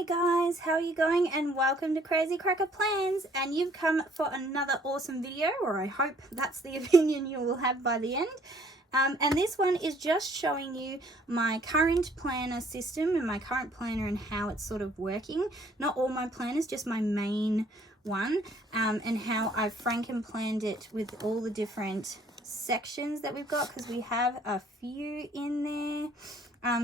Hey guys, how are you going? And welcome to Crazy Cracker Plans. And you've come for another awesome video, or I hope that's the opinion you will have by the end. And this one is just showing you my current planner system and my current planner and how it's sort of working. Not all my planners, just my main one, and how I've Franken planned it with all the different sections that we've got, because we have a few in there.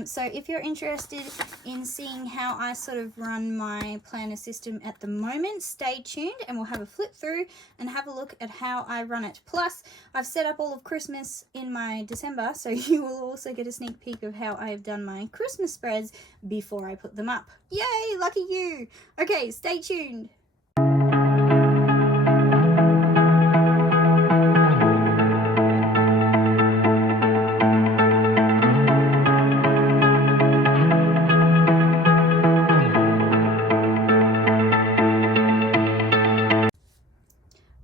So if you're interested in seeing how I sort of run my planner system at the moment, stay tuned and we'll have a flip through and have a look at how I run it. Plus, I've set up all of Christmas in my December, so you will also get a sneak peek of how I have done my Christmas spreads before I put them up. Yay, lucky you! Okay, stay tuned.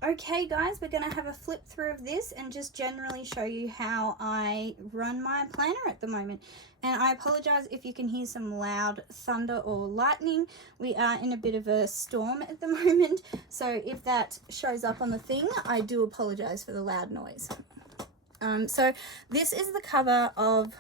Okay guys, we're going to have a flip through of this and just generally show you how I run my planner at the moment. And I apologize if you can hear some loud thunder or lightning. We are in a bit of a storm at the moment, so if that shows up on the thing, I do apologize for the loud noise. So this is the cover of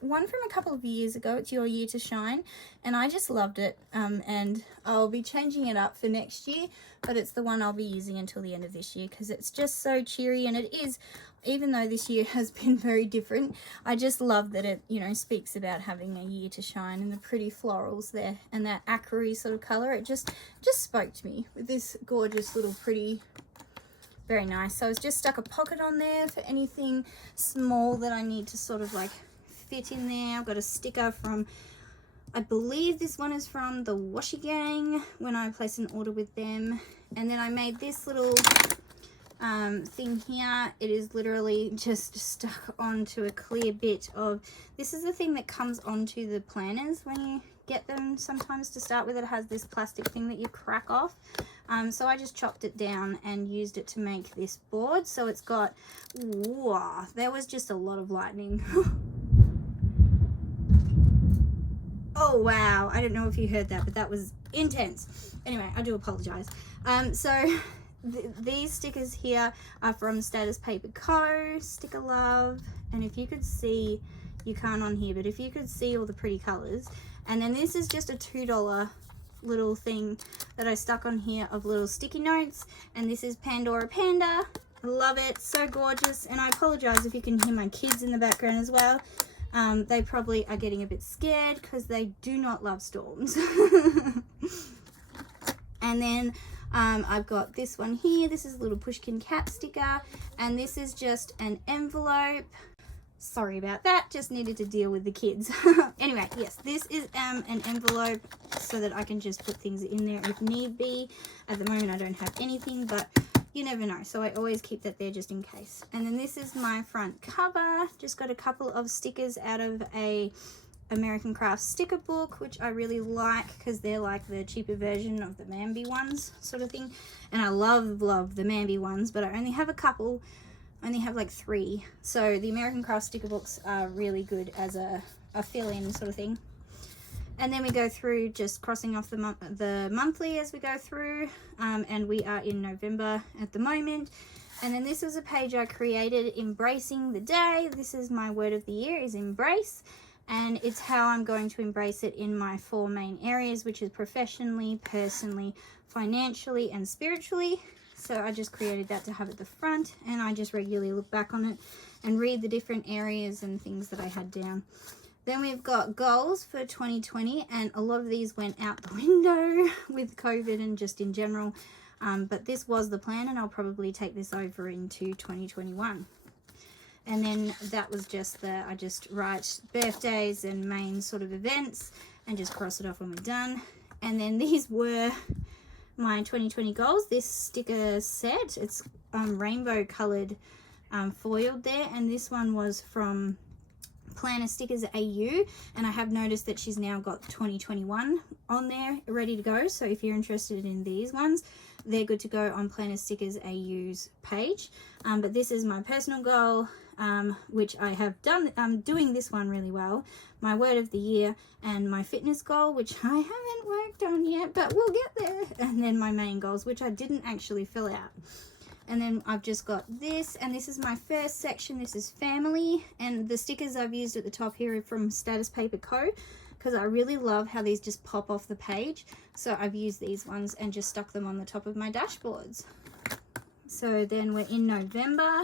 one from a couple of years ago. It's Your Year to Shine, and I just loved it, and I'll be changing it up for next year, but it's the one I'll be using until the end of this year because it's just so cheery. And it is, even though this year has been very different, I just love that it, you know, speaks about having a year to shine, and the pretty florals there and that acry sort of color. It just spoke to me with this gorgeous little pretty, very nice. So I was just stuck a pocket on there for anything small that I need to sort of like fit in there. I've got a sticker from, I believe this one is from the Washi Gang when I placed an order with them. And then I made this little thing here. It is literally just stuck onto a clear bit of, this is the thing that comes onto the planners when you get them sometimes to start with. It has this plastic thing that you crack off. So I just chopped it down and used it to make this board. So it's got, wow, there was just a lot of lightning. Oh wow, I don't know if you heard that, but that was intense. Anyway, I do apologize. So these stickers here are from Status Paper Co. Sticker Love, and if you could see, you can't on here, but if you could see all the pretty colors. And then this is just a $2 little thing that I stuck on here of little sticky notes, and this is Pandora Panda. I love it, so gorgeous. And I apologize if you can hear my kids in the background as well. They probably are getting a bit scared because they do not love storms. And then I've got this one here. This is a little Pushkin cat sticker, and this is just an envelope. Sorry about that, just needed to deal with the kids. Anyway, yes, this is an envelope so that I can just put things in there if need be. At the moment I don't have anything, but you never know, so I always keep that there just in case. And then this is my front cover. Just got a couple of stickers out of a American Crafts sticker book, which I really like because they're like the cheaper version of the Mambi ones sort of thing. And I love the Mambi ones, but I only have a couple. I only have like 3. So the American Crafts sticker books are really good as a fill-in sort of thing. And then we go through just crossing off the monthly as we go through, and we are in November at the moment. And then this was a page I created, embracing the day. This is my word of the year, is embrace, and it's how I'm going to embrace it in my 4 main areas, which is professionally, personally, financially, and spiritually. So I just created that to have at the front, and I just regularly look back on it and read the different areas and things that I had down. Then we've got goals for 2020, and a lot of these went out the window with COVID and just in general. But this was the plan, and I'll probably take this over into 2021. And then that was just I just write birthdays and main sort of events and just cross it off when we're done. And then these were my 2020 goals. This sticker set, it's rainbow colored foiled there, and this one was from Planner Stickers AU, and I have noticed that she's now got 2021 on there ready to go. So if you're interested in these ones, they're good to go on Planner Stickers AU's page. But this is my personal goal, which I have done. I'm doing this one really well. My word of the year and my fitness goal, which I haven't worked on yet, but we'll get there. And then my main goals, which I didn't actually fill out. And then I've just got this, and this is my first section. This is family, and the stickers I've used at the top here are from Status Paper Co. because I really love how these just pop off the page. So I've used these ones and just stuck them on the top of my dashboards. So then we're in November.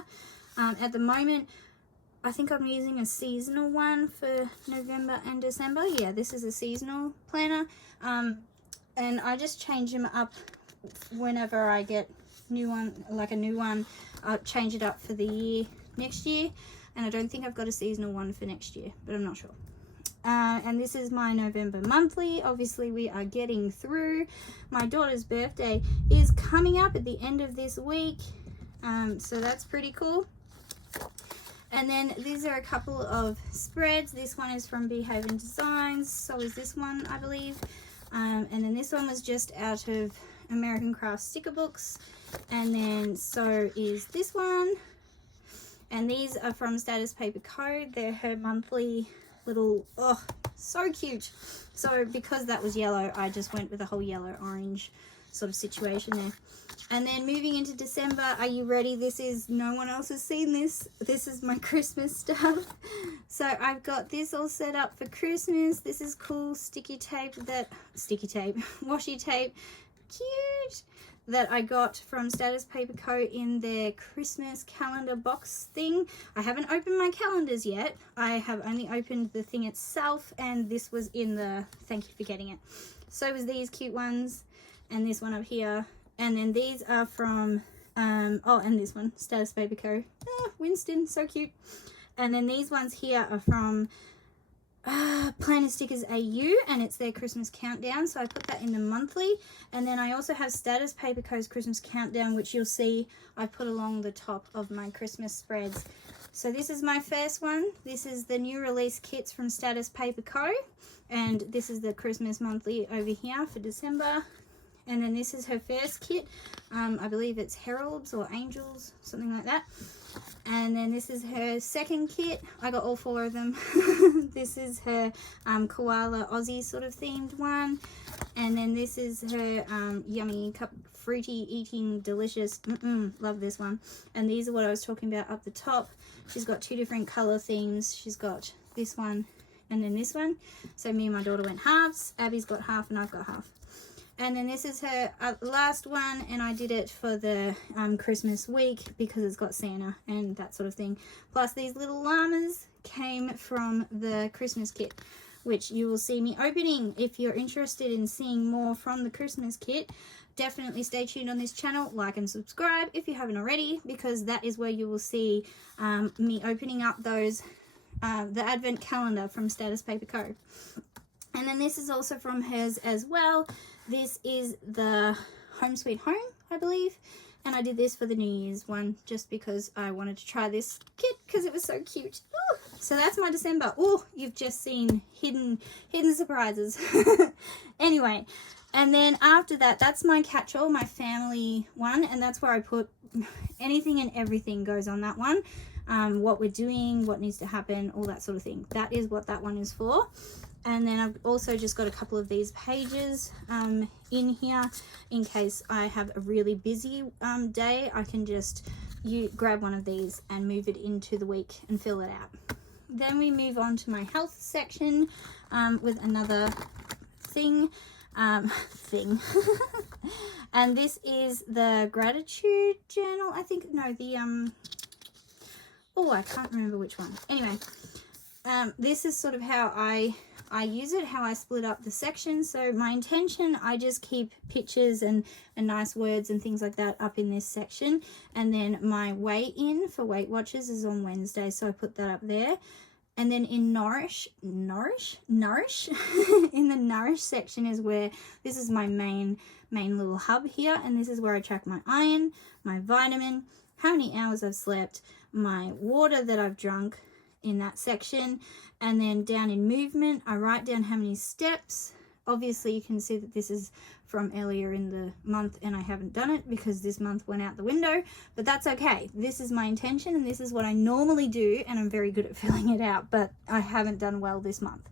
At the moment, I think I'm using a seasonal one for November and December. Yeah, this is a seasonal planner. And I just change them up whenever I get a new one. I'll change it up for the year next year. And I don't think I've got a seasonal one for next year, but I'm not sure. And this is my November monthly. Obviously, we are getting through. My daughter's birthday is coming up at the end of this week. So that's pretty cool. And then these are a couple of spreads. This one is from Behaven Designs. So is this one, I believe. And then this one was just out of American Craft sticker books. And then so is this one. And these are from Status Paper Co. They're her monthly little, oh, so cute. So because that was yellow, I just went with a whole yellow orange sort of situation there. And then moving into December, are you ready? This is, no one else has seen this. This is my Christmas stuff. So I've got this all set up for Christmas. This is cool washi tape, cute, that I got from Status Paper Co. in their Christmas calendar box thing. I haven't opened my calendars yet. I have only opened the thing itself, and this was in the thank you for getting it. So was these cute ones, and this one up here. And then these are from, oh, and this one, Status Paper Co. Winston, so cute. And then these ones here are from Planner Stickers AU, and it's their Christmas countdown. So I put that in the monthly. And then I also have Status Paper Co.'s Christmas countdown, which you'll see I put along the top of my Christmas spreads. So this is my first one. This is the new release kits from Status Paper Co. And this is the Christmas monthly over here for December. And then this is her first kit. I believe it's Heralds or Angels, something like that. And then this is her second kit. I got all 4 of them. This is her koala Aussie sort of themed one. And then this is her yummy cup, fruity eating delicious. Love this one. And these are what I was talking about up the top. She's got 2 different color themes. She's got this one and then this one. So me and my daughter went halves. Abby's got half and I've got half. And then this is her last one, and I did it for the Christmas week because it's got Santa and that sort of thing. Plus these little llamas came from the Christmas kit, which you will see me opening. If you're interested in seeing more from the Christmas kit, definitely stay tuned on this channel, like and subscribe if you haven't already, because that is where you will see me opening up those, the advent calendar from Status Paper Co. And then this is also from hers as well. This is the Home Sweet Home, I believe. And I did this for the New Year's one just because I wanted to try this kit because it was so cute. Ooh. So that's my December. Oh, you've just seen hidden surprises. Anyway, and then after that, that's my catch-all, my family one. And that's where I put anything and everything goes on that one. What we're doing, what needs to happen, all that sort of thing. That is what that one is for. And then I've also just got a couple of these pages in here in case I have a really busy day. I can just grab one of these and move it into the week and fill it out. Then we move on to my health section with another thing. And this is the gratitude journal. I think, no, the, oh, I can't remember which one. Anyway, this is sort of how I use it, how I split up the sections. So my intention, I just keep pictures and nice words and things like that up in this section. And then my weigh in for Weight Watchers is on Wednesday, so I put that up there. And then in Nourish, in the Nourish section is where, this is my main little hub here. And this is where I track my iron, my vitamin, how many hours I've slept, my water that I've drunk in that section. And then down in movement, I write down how many steps obviously you can see that this is from earlier in the month and I haven't done it because this month went out the window, but that's okay. This is my intention and this is what I normally do, and I'm very good at filling it out, but I haven't done well this month.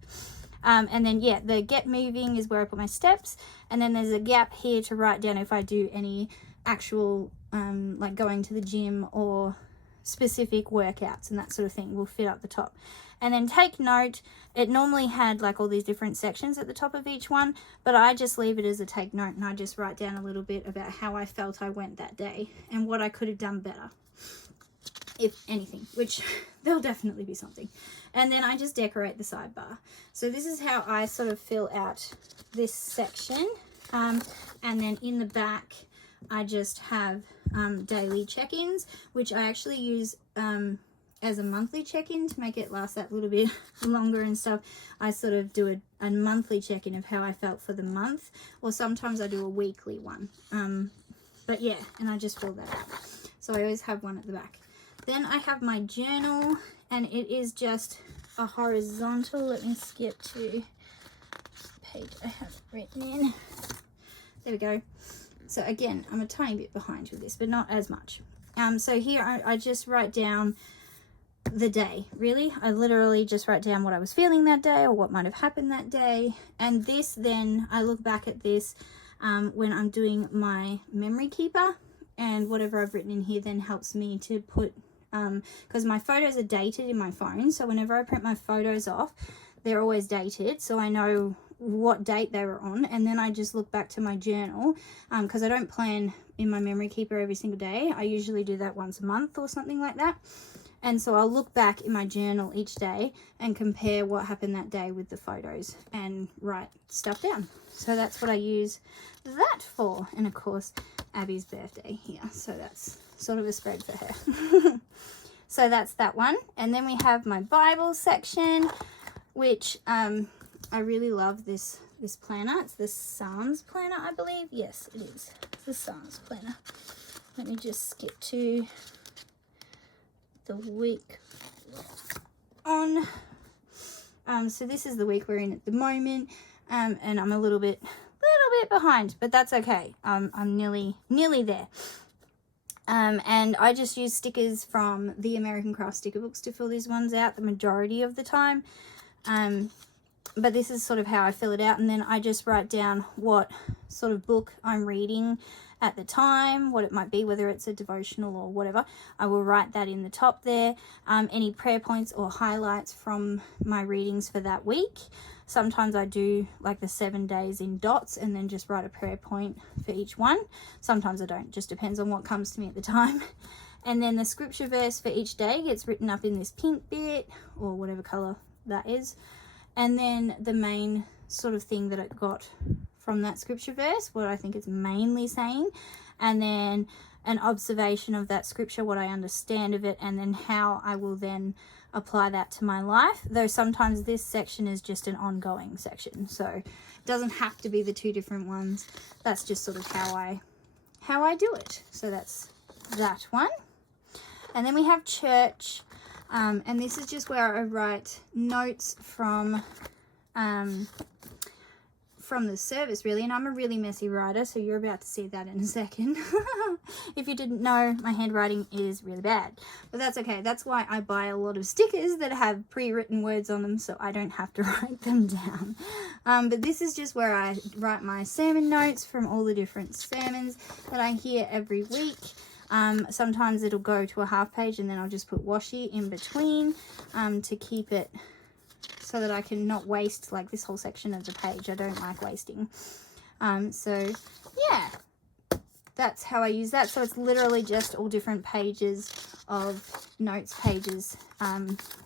And then yeah, the get moving is where I put my steps, and then there's a gap here to write down if I do any actual like going to the gym or specific workouts and that sort of thing will fit up the top. And then take note, it normally had like all these different sections at the top of each one, but I just leave it as a take note and I just write down a little bit about how I felt I went that day and what I could have done better, if anything, which there'll definitely be something. And then I just decorate the sidebar. So this is how I sort of fill out this section. And then in the back, I just have daily check-ins, which I actually use as a monthly check-in to make it last that little bit longer and stuff. I sort of do a monthly check-in of how I felt for the month, or sometimes I do a weekly one. But yeah, and I just fill that out. So I always have one at the back. Then I have my journal, and it is just a horizontal. Let me skip to the page I have it written in. There we go. So again, I'm a tiny bit behind with this, but not as much. So here I just write down the day, really. I literally just write down what I was feeling that day or what might have happened that day. And this, then I look back at this when I'm doing my memory keeper, and whatever I've written in here then helps me to put, because my photos are dated in my phone. So whenever I print my photos off, they're always dated. So I know what date they were on, and then I just look back to my journal because I don't plan in my memory keeper every single day. I usually do that once a month or something like that, and so I'll look back in my journal each day and compare what happened that day with the photos and write stuff down. So that's what I use that for. And of course Abby's birthday here, so that's sort of a spread for her. So that's that one. And then we have my Bible section, which I really love this planner. It's the Psalms planner, I believe. Yes, it is. It's the Psalms planner. Let me just skip to the week on. So this is the week we're in at the moment, and I'm a little bit behind, but that's okay. I'm nearly there. And I just use stickers from the American Craft sticker books to fill these ones out the majority of the time. But this is sort of how I fill it out, and then I just write down what sort of book I'm reading at the time, what it might be, whether it's a devotional or whatever. I will write that in the top there. Any prayer points or highlights from my readings for that week. Sometimes I do like the 7 days in dots and then just write a prayer point for each one. Sometimes I don't, just depends on what comes to me at the time. And then the scripture verse for each day gets written up in this pink bit or whatever color that is. And then the main sort of thing that it got from that scripture verse, what I think it's mainly saying, and then an observation of that scripture, what I understand of it, and then how I will then apply that to my life. Though sometimes this section is just an ongoing section, so it doesn't have to be the two different ones. That's just sort of how I do it. So that's that one. And then we have church. And this is just where I write notes from the service, really. And I'm a really messy writer, so you're about to see that in a second. If you didn't know, my handwriting is really bad, but that's okay. That's why I buy a lot of stickers that have pre-written words on them, so I don't have to write them down. But this is just where I write my sermon notes from all the different sermons that I hear every week. Sometimes it'll go to a half page and then I'll just put washi in between to keep it so that I can not waste like this whole section of the page. I don't like wasting. So yeah, that's how I use that. So it's literally just all different pages of notes pages.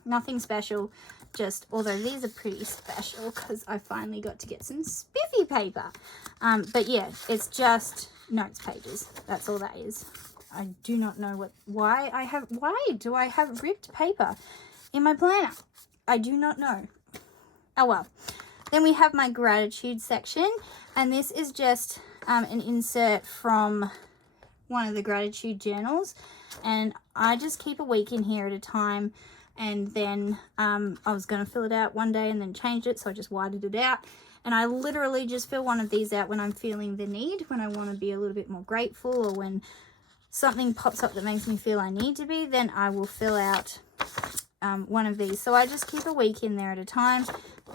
Nothing special, just, although these are pretty special because I finally got to get some spiffy paper. But yeah, it's just notes pages. That's all that is. I do not know why do I have ripped paper in my planner? I do not know. Oh well. Then we have my gratitude section, and this is just an insert from one of the gratitude journals, and I just keep a week in here at a time. And then I was going to fill it out one day and then change it, so I just whited it out. And I literally just fill one of these out when I'm feeling the need, when I want to be a little bit more grateful, or when something pops up that makes me feel I need to be, then I will fill out one of these. So I just keep a week in there at a time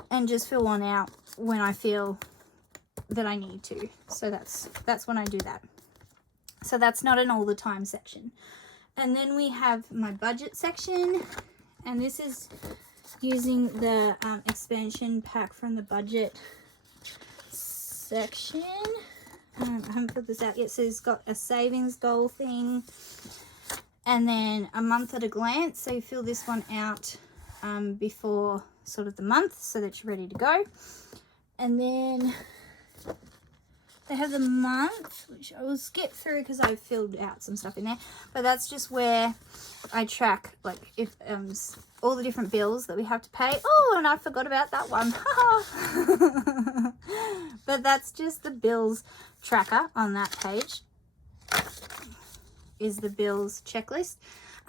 and just fill one out when I feel that I need to. So that's when I do that. So that's not an all the time section. And then we have my budget section, and this is using the expansion pack from the budget section. I haven't put this out yet. So it's got a savings goal thing, and then a month at a glance. So you fill this one out before sort of the month so that you're ready to go. And then they have the month, which I will skip through because I filled out some stuff in there. But that's just where I track, like, if all the different bills that we have to pay. Oh, and I forgot about that one. But that's just the bills tracker on that page. Is the bills checklist.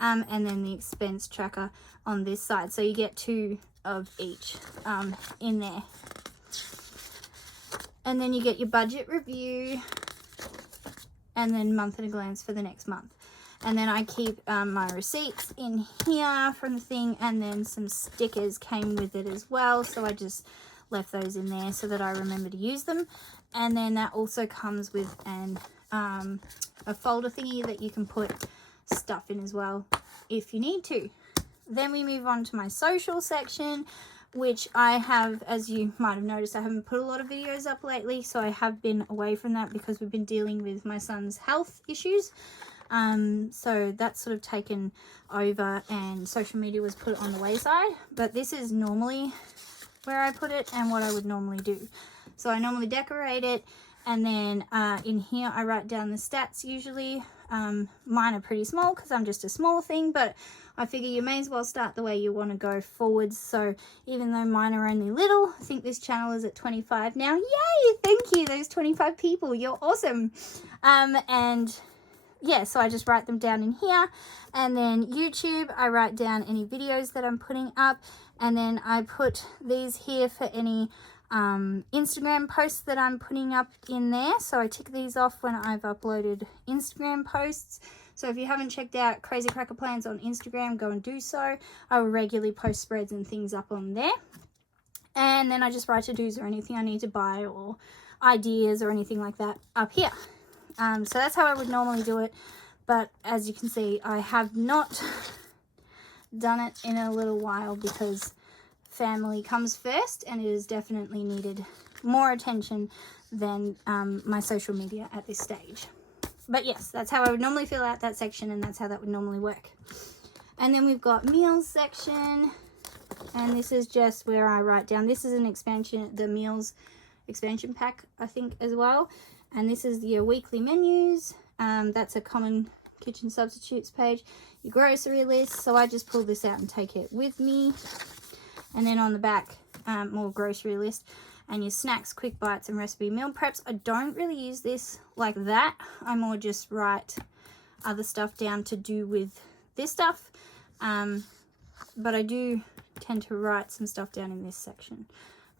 And then the expense tracker on this side. So you get 2 of each in there. And then you get your budget review, and then month at a glance for the next month. And then I keep my receipts in here from the thing, and then some stickers came with it as well. So I just left those in there so that I remember to use them. And then that also comes with a folder thingy that you can put stuff in as well if you need to. Then we move on to my social section, which I have, as you might have noticed, I haven't put a lot of videos up lately, so I have been away from that because we've been dealing with my son's health issues. So that's sort of taken over and social media was put on the wayside, but this is normally where I put it and what I would normally do. So I normally decorate it, and then in here I write down the stats usually. Mine are pretty small because I'm just a small thing, but I figure you may as well start the way you want to go forwards. So even though mine are only little, I think this channel is at 25 now. Yay! Thank you, those 25 people. You're awesome. And yeah, so I just write them down in here. And then YouTube, I write down any videos that I'm putting up. And then I put these here for any Instagram posts that I'm putting up in there. So I tick these off when I've uploaded Instagram posts. So if you haven't checked out Crazy Cracker Plans on Instagram, go and do so. I will regularly post spreads and things up on there. And then I just write to-dos or anything I need to buy or ideas or anything like that up here. So that's how I would normally do it. But as you can see, I have not done it in a little while because family comes first, and it has definitely needed more attention than my social media at this stage. But yes, that's how I would normally fill out that section, and that's how that would normally work. And then we've got meals section, and this is just where I write down, this is an expansion, the meals expansion pack, I think, as well. And this is your weekly menus. That's a common kitchen substitutes page. Your grocery list. So I just pull this out and take it with me. And then on the back, more grocery list. And your snacks, quick bites, and recipe meal preps. I don't really use this like that. I more just write other stuff down to do with this stuff. But I do tend to write some stuff down in this section,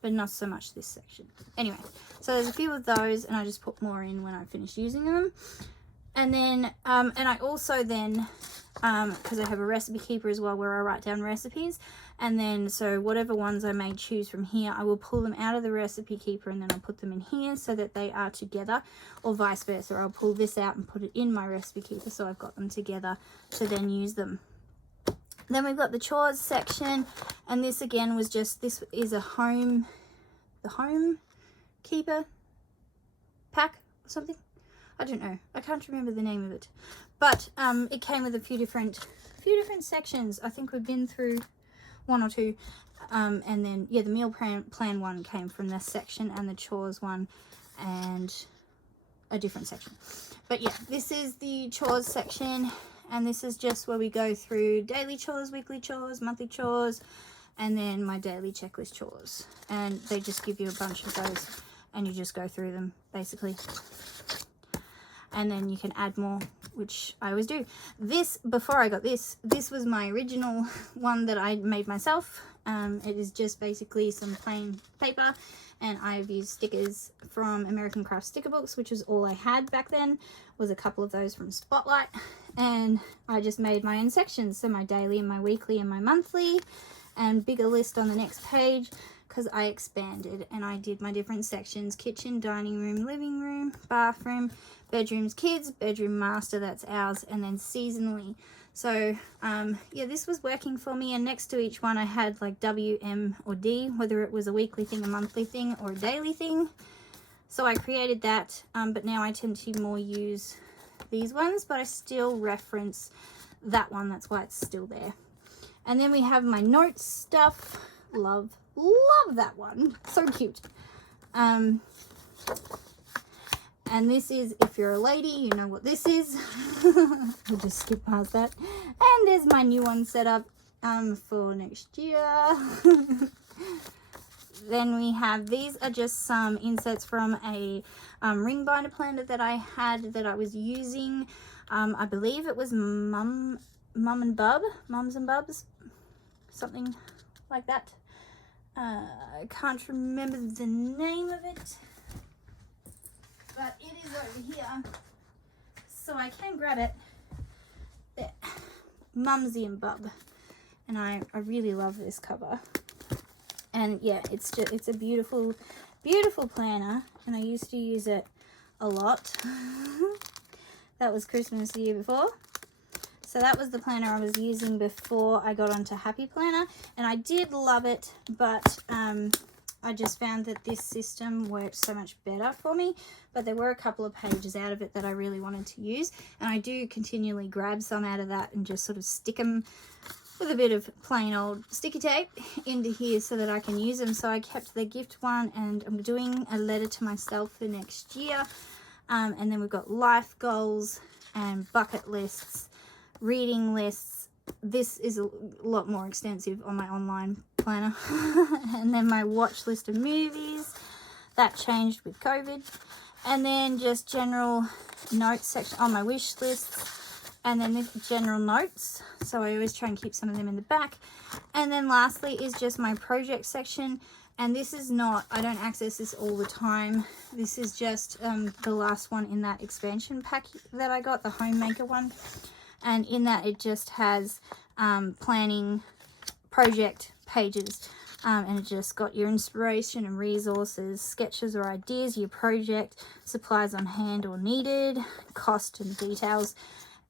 but not so much this section. Anyway, so there's a few of those, and I just put more in when I finish using them. And then, and I also then, because I have a recipe keeper as well where I write down recipes. And then, so whatever ones I may choose from here, I will pull them out of the recipe keeper and then I'll put them in here so that they are together, or vice versa. I'll pull this out and put it in my recipe keeper so I've got them together to then use them. Then we've got the chores section, and this again was just, this is a home, the home keeper pack or something. I don't know. I can't remember the name of it, but it came with a few different sections. I think we've been through one or two, and then yeah, the meal plan one came from this section, and the chores one and a different section. But yeah, this is the chores section, and this is just where we go through daily chores, weekly chores, monthly chores, and then my daily checklist chores. And they just give you a bunch of those, and you just go through them basically. And then you can add more, which I always do. This, before I got this was my original one that I made myself. It is just basically some plain paper and I've used stickers from American Craft sticker books, which was all I had back then, was a couple of those from Spotlight, and I just made my own sections, so my daily and my weekly and my monthly, and bigger list on the next page, because I expanded and I did my different sections: kitchen, dining room, living room, bathroom, bedrooms, kids, bedroom master, that's ours, and then seasonally. So yeah, this was working for me, and next to each one I had like W, M, or D, whether it was a weekly thing, a monthly thing, or a daily thing. So I created that, but now I tend to more use these ones, but I still reference that one, that's why it's still there. And then we have my notes stuff. Love that one, so cute. And this is, if you're a lady, you know what this is. We'll just skip past that. And there's my new one set up for next year. Then we have, these are just some inserts from a ring binder planner that I had, that I was using. I believe it was Mums and Bubs, something like that. I can't remember the name of it, but it is over here, so I can grab it. There, Mumsy and Bub, and I really love this cover. And yeah, it's a beautiful planner, and I used to use it a lot. That was Christmas the year before. So that was the planner I was using before I got onto Happy Planner, and I did love it, but I just found that this system worked so much better for me. But there were a couple of pages out of it that I really wanted to use, and I do continually grab some out of that and just sort of stick them with a bit of plain old sticky tape into here so that I can use them. So I kept the gift one, and I'm doing a letter to myself for next year. And then we've got life goals and bucket lists, reading lists. This is a lot more extensive on my online planner. And then my watch list of movies, that changed with COVID. And then just general notes section on my wish list, and then the general notes, so I always try and keep some of them in the back. And then lastly is just my project section, and this is not, I don't access this all the time. This is just the last one in that expansion pack that I got, the homemaker one. And in that it just has planning project pages, and it just got your inspiration and resources, sketches or ideas, your project, supplies on hand or needed, cost and details,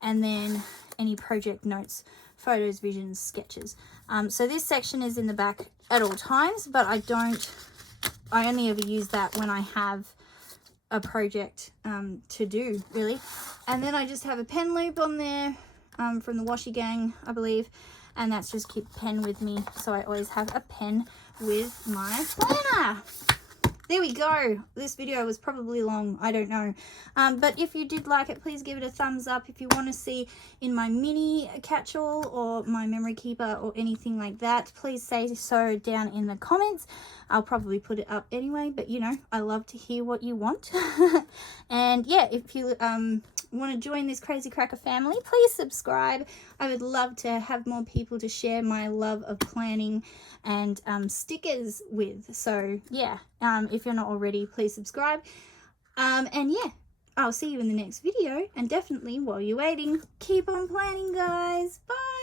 and then any project notes, photos, visions, sketches. So this section is in the back at all times, but I only ever use that when I have a project to do, really. And then I just have a pen loop on there from the Washi Gang, I believe, and that's just keep pen with me, so I always have a pen with my planner. There we go. This video was probably long, I don't know. But if you did like it, please give it a thumbs up. If you want to see in my mini catch-all or my memory keeper or anything like that, please say so down in the comments. I'll probably put it up anyway, but you know, I love to hear what you want. And yeah, if you want to join this Crazy Cracker family, please subscribe. I would love to have more people to share my love of planning and stickers with. So yeah, if you're not already, please subscribe. And yeah, I'll see you in the next video, and definitely while you're waiting, keep on planning, guys. Bye.